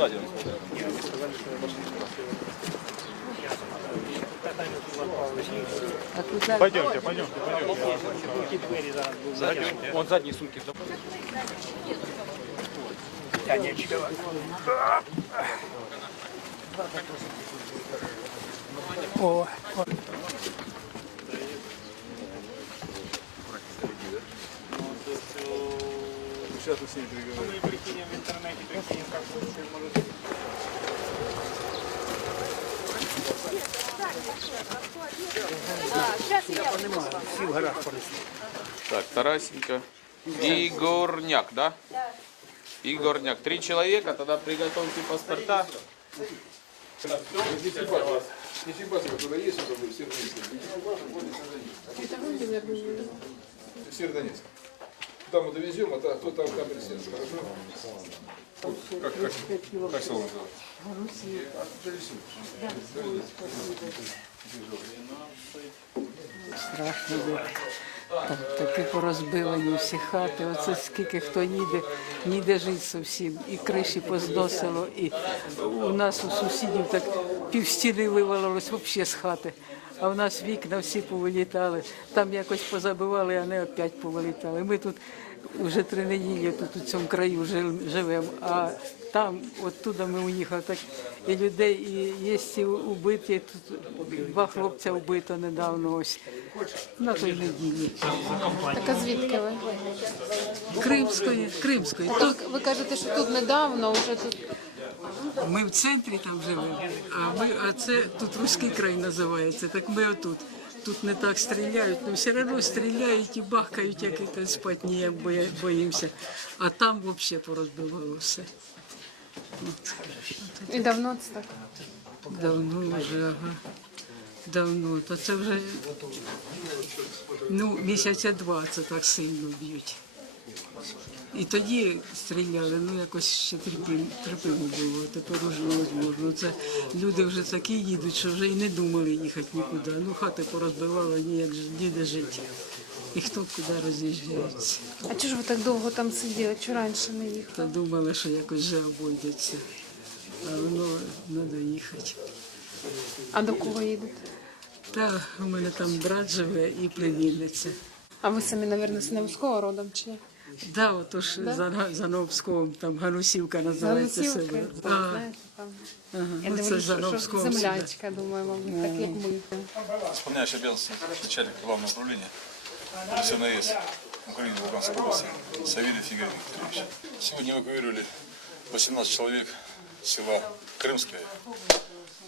сзади он. Пойдемте, пойдемте, пойдемте. Сзади, он задние сумки. Сейчас мы с ними переговорим. Так, Тарасенко. Игорняк, да? Игорняк. Три человека, тогда приготовьте паспорта. Есть, Севердонецк. Севердонецк. Там мы довезем, та- кто там там присядет, хорошо? Вот, Как, как, как село называется? Страшно було. Так, такі порозбивані всі хати. Оце скільки хто їде, ніде жити зовсім. І криші позносило, і у нас у сусідів так півстіни вивалилось взагалі з хати. А в нас вікна всі повилітали. Там якось позабивали, а не опять повилітали. Ми тут вже три неділі тут у цьому краю живемо, а там, оттуда ми уїхали, так і людей, і є і убиті. Тут два хлопця вбито недавно ось на той неділі. Так а звідки ви? Кримської, Кримської. Тут ви кажете, що тут недавно вже тут. Ми в центрі там живемо, а ми, а це тут руський край називається. Так ми отут. Тут не так стріляють, але все одно стріляють і бахкають, як і то спати ніяк боїмося. А там взагалі порозбивало все. От. І давно це так. Давно вже, ага. Давно. То це вже ну, місяця два це так сильно б'ють. І тоді стріляли, ну якось ще терпимо, було, тепер уже невозможно. Це люди вже такі їдуть, що вже і не думали їхати нікуди. Ну хати порозбивало, ніяк ніде жити. І хто куди роз'їжджається. А чого ж ви так довго там сиділи? Чого раніше не їхали? Та думали, що якось вже обійдеться. А воно треба їхати. А до кого їдете? Та у мене там брат живе і племінниця. А ви самі, мабуть, з Невського родом чи? Да, отож за, за Новськом, там Ганусівка називається Галусівки? себе. А, А, знаєте, там. ага, Я ну, це дивлюсь, за що, що Новськом. сюди. землячка, думаю, мабуть, так як ми. Исполняющий обязанности начальника главного управления СНС Украины в Луганской области Савельев Игорь Викторович. Сегодня эвакуировали 18 человек с села Крымское,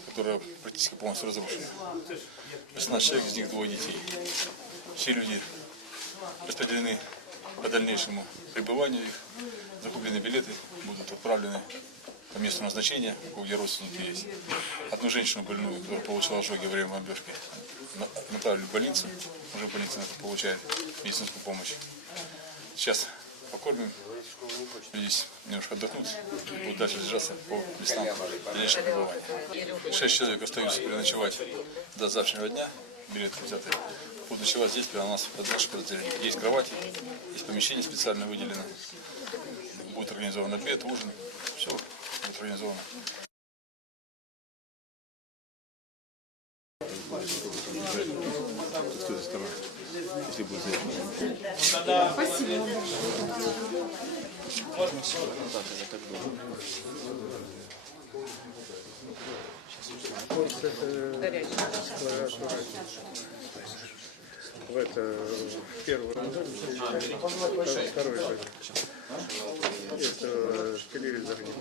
которое практически полностью разрушено. 18 человек, из них двое детей. Все люди распределены по дальнейшему пребыванию их. Закуплены билеты, будут отправлены по месту назначения, где родственники есть. Одну женщину больную, которая получила ожоги во время бомбежки, на- направили в больницу. Уже больница на это получает медицинскую помощь. Сейчас покормим, здесь немножко отдохнут, и будут дальше держаться по местам дальнейшего пребывания. Шесть человек остаются переночевать до завтрашнего дня, билеты взяты. Будут ночевать здесь, прямо у нас в дальше подразделении. Есть кровати, есть помещение специально выделено. Будет организован обед, ужин. Все будет организовано. С той стороны, если будет заехать. В это в первый второй это телевизор не